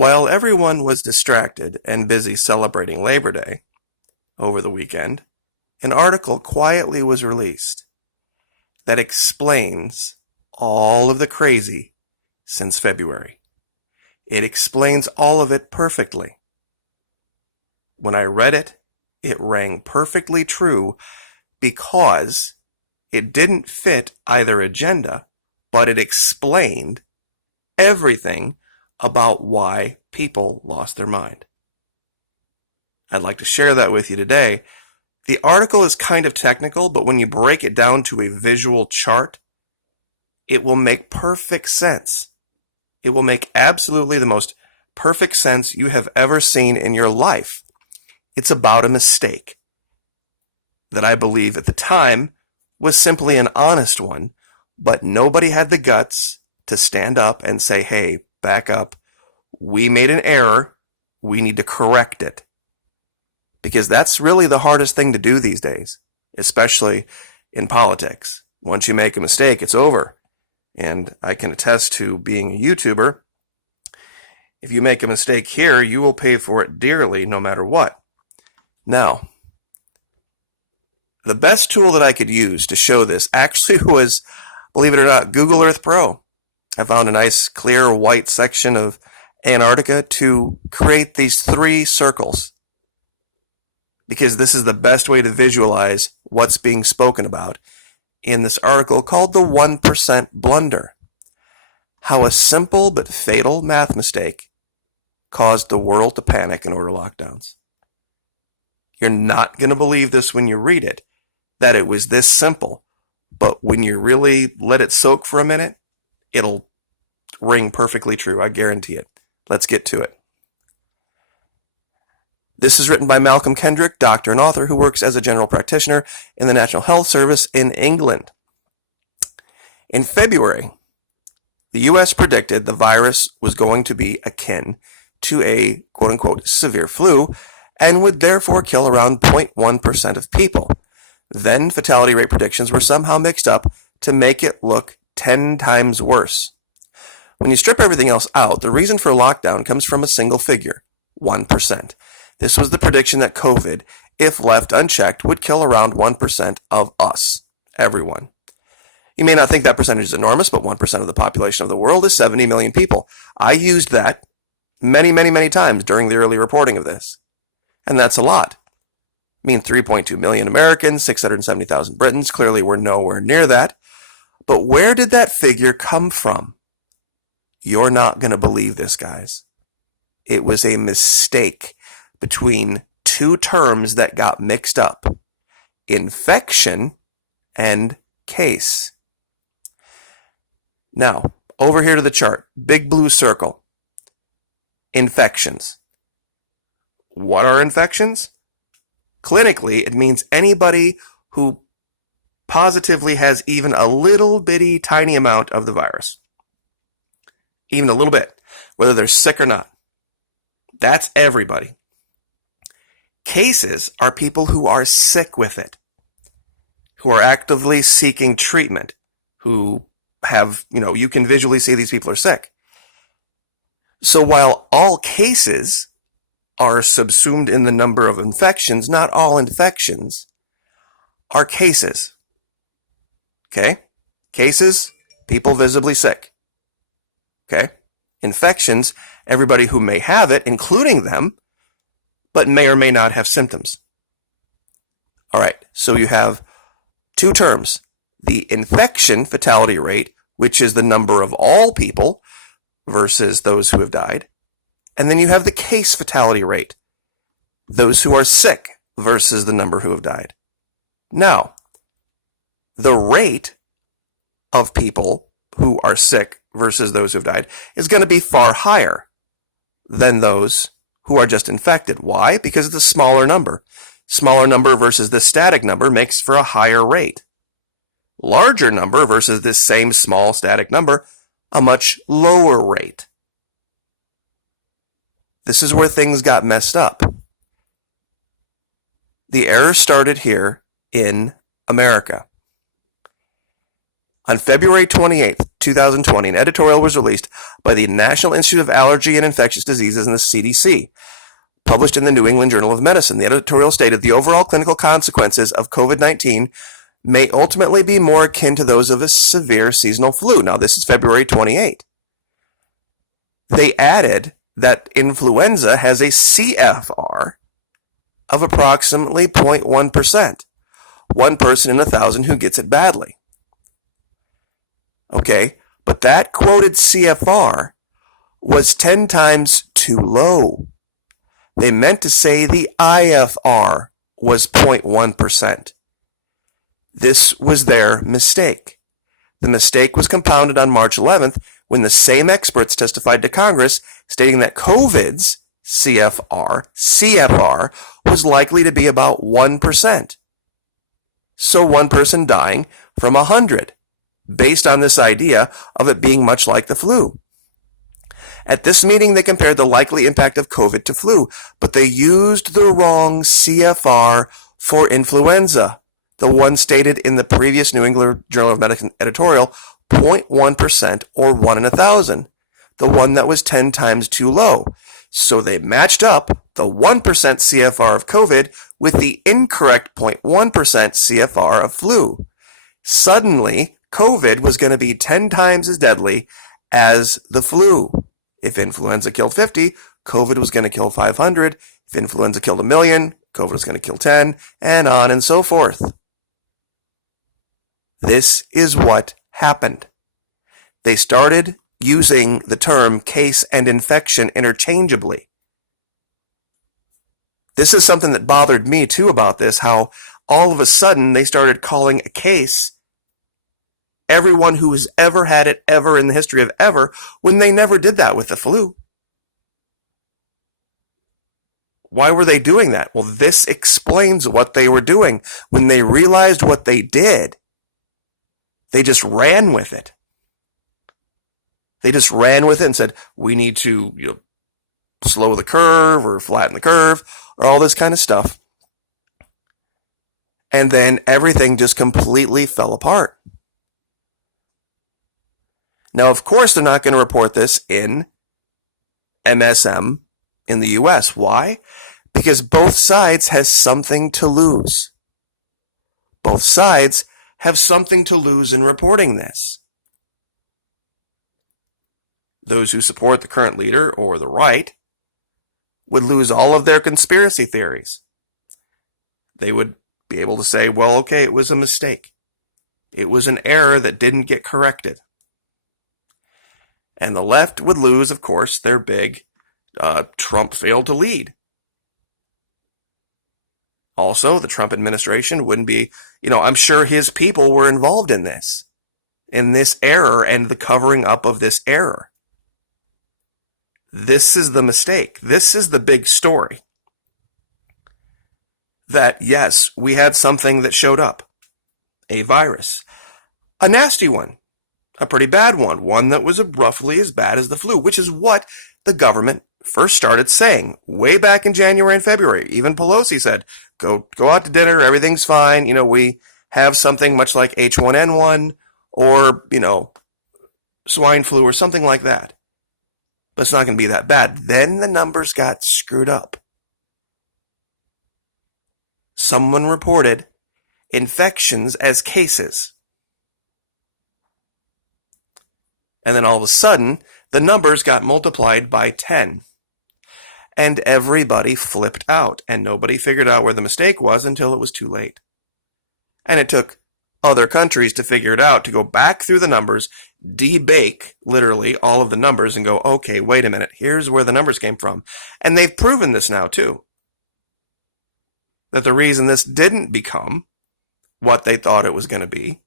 While everyone was distracted and busy celebrating Labor Day over the weekend, an article quietly was released that explains all of the crazy since February. It explains all of it perfectly. When I read it, it rang perfectly true because it didn't fit either agenda, but it explained everything about why people lost their mind. I'd like to share that with you today. The article is kind of technical, but when you break it down to a visual chart, it will make perfect sense. It will make absolutely the most perfect sense you have ever seen in your life. It's about a mistake that I believe at the time was simply an honest one, but nobody had the guts to stand up and say, hey, back up. We made an error. We need to correct it. Because that's really the hardest thing to do these days, especially in politics. Once you make a mistake, it's over. And I can attest to being a YouTuber. If you make a mistake here, you will pay for it dearly no matter what. Now, the best tool that I could use to show this actually was, believe it or not, Google Earth Pro. I found a nice clear white section of Antarctica to create these 3 circles, because this is the best way to visualize what's being spoken about in this article called the 1% blunder. How a simple but fatal math mistake caused the world to panic and order lockdowns. You're not going to believe this when you read it, that it was this simple. But when you really let it soak for a minute, it'll ring perfectly true. I guarantee it. Let's get to it. This is written by Malcolm Kendrick, doctor and author who works as a general practitioner in the National Health Service in England. In February, the U.S. predicted the virus was going to be akin to a quote-unquote severe flu and would therefore kill around 0.1% of people. Then fatality rate predictions were somehow mixed up to make it look 10 times worse. When you strip everything else out, the reason for lockdown comes from a single figure, 1%. This was the prediction that COVID, if left unchecked, would kill around 1% of us, everyone. You may not think that percentage is enormous, but 1% of the population of the world is 70 million people. I used that many times during the early reporting of this. And that's a lot. I mean, 3.2 million Americans, 670,000 Britons, clearly we're nowhere near that. But where did that figure come from? You're not going to believe this, guys. It was a mistake between 2 terms that got mixed up. Infection and case. Now, over here to the chart. Big blue circle. Infections. What are infections? Clinically, it means anybody who positively has even a little bitty tiny amount of the virus. Even a little bit, whether they're sick or not. That's everybody. Cases are people who are sick with it, who are actively seeking treatment, who have, you can visually see these people are sick. So while all cases are subsumed in the number of infections, not all infections are cases. Okay? Cases, people visibly sick. Okay? Infections, everybody who may have it, including them, but may or may not have symptoms. All right, so you have 2 terms. The infection fatality rate, which is the number of all people versus those who have died. And then you have the case fatality rate, those who are sick versus the number who have died. Now, the rate of people who are sick versus those who have died is going to be far higher than those who are just infected. Why? Because it's a smaller number. Smaller number versus the static number makes for a higher rate. Larger number versus this same small static number, a much lower rate. This is where things got messed up. The error started here in America. On February 28th, 2020, an editorial was released by the National Institute of Allergy and Infectious Diseases and the CDC, published in the New England Journal of Medicine. The editorial stated the overall clinical consequences of COVID-19 may ultimately be more akin to those of a severe seasonal flu. Now, this is February 28. They added that influenza has a CFR of approximately 0.1%. One person in 1,000 who gets it badly. Okay, but that quoted CFR was 10 times too low. They meant to say the IFR was 0.1%. This was their mistake. The mistake was compounded on March 11th when the same experts testified to Congress stating that COVID's CFR was likely to be about 1%. So one person dying from 100, based on this idea of it being much like the flu. At this meeting, they compared the likely impact of COVID to flu, but they used the wrong CFR for influenza, the one stated in the previous New England Journal of Medicine editorial, 0.1% or 1 in 1,000, the one that was 10 times too low. So they matched up the 1% CFR of COVID with the incorrect 0.1% CFR of flu. Suddenly, COVID was going to be 10 times as deadly as the flu. If influenza killed 50, COVID was going to kill 500. If influenza killed 1,000,000, COVID was going to kill 10, and on and so forth. This is what happened. They started using the term case and infection interchangeably. This is something that bothered me too about this, how all of a sudden they started calling a case everyone who has ever had it ever in the history of ever, when they never did that with the flu. Why were they doing that? Well, this explains what they were doing. When they realized what they did, they just ran with it. They just ran with it and said, we need to slow the curve or flatten the curve or all this kind of stuff. And then everything just completely fell apart. Now, of course, they're not going to report this in MSM in the US. Why? Because both sides has something to lose. Both sides have something to lose in reporting this. Those who support the current leader or the right would lose all of their conspiracy theories. They would be able to say, well, okay, it was a mistake. It was an error that didn't get corrected. And the left would lose, of course, their big Trump failed to lead. Also, the Trump administration wouldn't be, I'm sure his people were involved in this error and the covering up of this error. This is the mistake. This is the big story. That, yes, we had something that showed up. A virus. A nasty one. A pretty bad one. One that was roughly as bad as the flu, which is what the government first started saying way back in January and February. Even Pelosi said, go out to dinner, everything's fine. We have something much like H1N1 or, swine flu or something like that. But it's not going to be that bad. Then the numbers got screwed up. Someone reported infections as cases. And then all of a sudden, the numbers got multiplied by 10. And everybody flipped out, and nobody figured out where the mistake was until it was too late. And it took other countries to figure it out, to go back through the numbers, debake, literally, all of the numbers, and go, okay, wait a minute, here's where the numbers came from. And they've proven this now, too. That the reason this didn't become what they thought it was going to be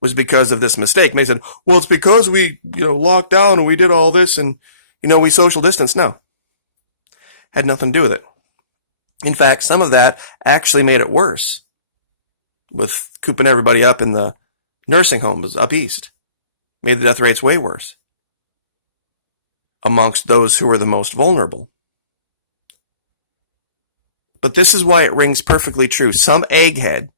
was because of this mistake. And they said, well, it's because we, locked down and we did all this and, we social distance. No. Had nothing to do with it. In fact, some of that actually made it worse. With cooping everybody up in the nursing homes up east. Made the death rates way worse. Amongst those who were the most vulnerable. But this is why it rings perfectly true. Some egghead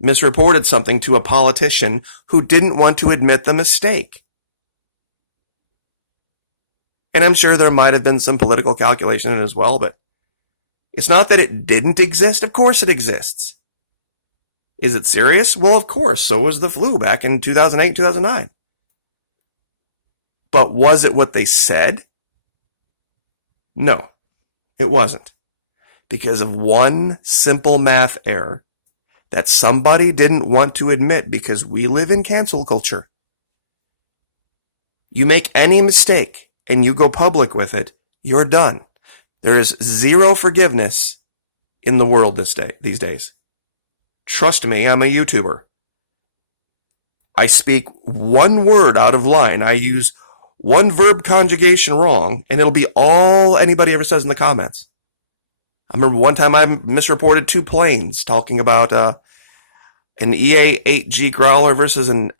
misreported something to a politician who didn't want to admit the mistake. And I'm sure there might have been some political calculation in it as well, but it's not that it didn't exist. Of course it exists. Is it serious? Well, of course. So was the flu back in 2008, 2009. But was it what they said? No, it wasn't. Because of one simple math error that somebody didn't want to admit, because we live in cancel culture. You make any mistake and you go public with it, you're done. There is zero forgiveness in the world these days. Trust me, I'm a YouTuber. I speak one word out of line. I use one verb conjugation wrong, and it'll be all anybody ever says in the comments. I remember one time I misreported 2 planes talking about an EA-8G Growler versus an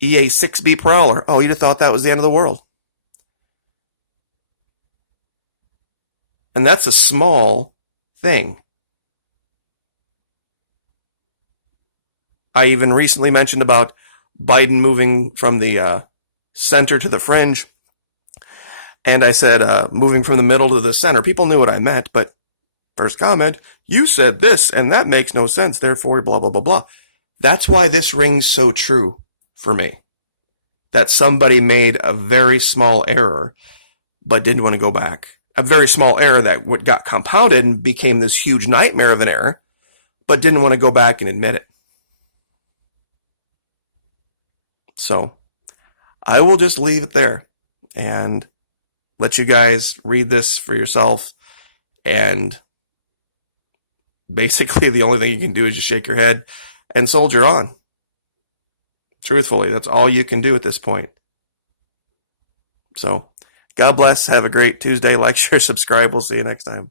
EA-6B Prowler. Oh, you'd have thought that was the end of the world. And that's a small thing. I even recently mentioned about Biden moving from the center to the fringe. And I said moving from the middle to the center. People knew what I meant, but first comment, you said this, and that makes no sense, therefore blah, blah, blah, blah. That's why this rings so true for me. That somebody made a very small error, but didn't want to go back. A very small error that got compounded and became this huge nightmare of an error, but didn't want to go back and admit it. So I will just leave it there and let you guys read this for yourself. And basically the only thing you can do is just shake your head and soldier on. Truthfully, that's all you can do at this point. So God bless. Have a great Tuesday. Like, share, subscribe. We'll see you next time.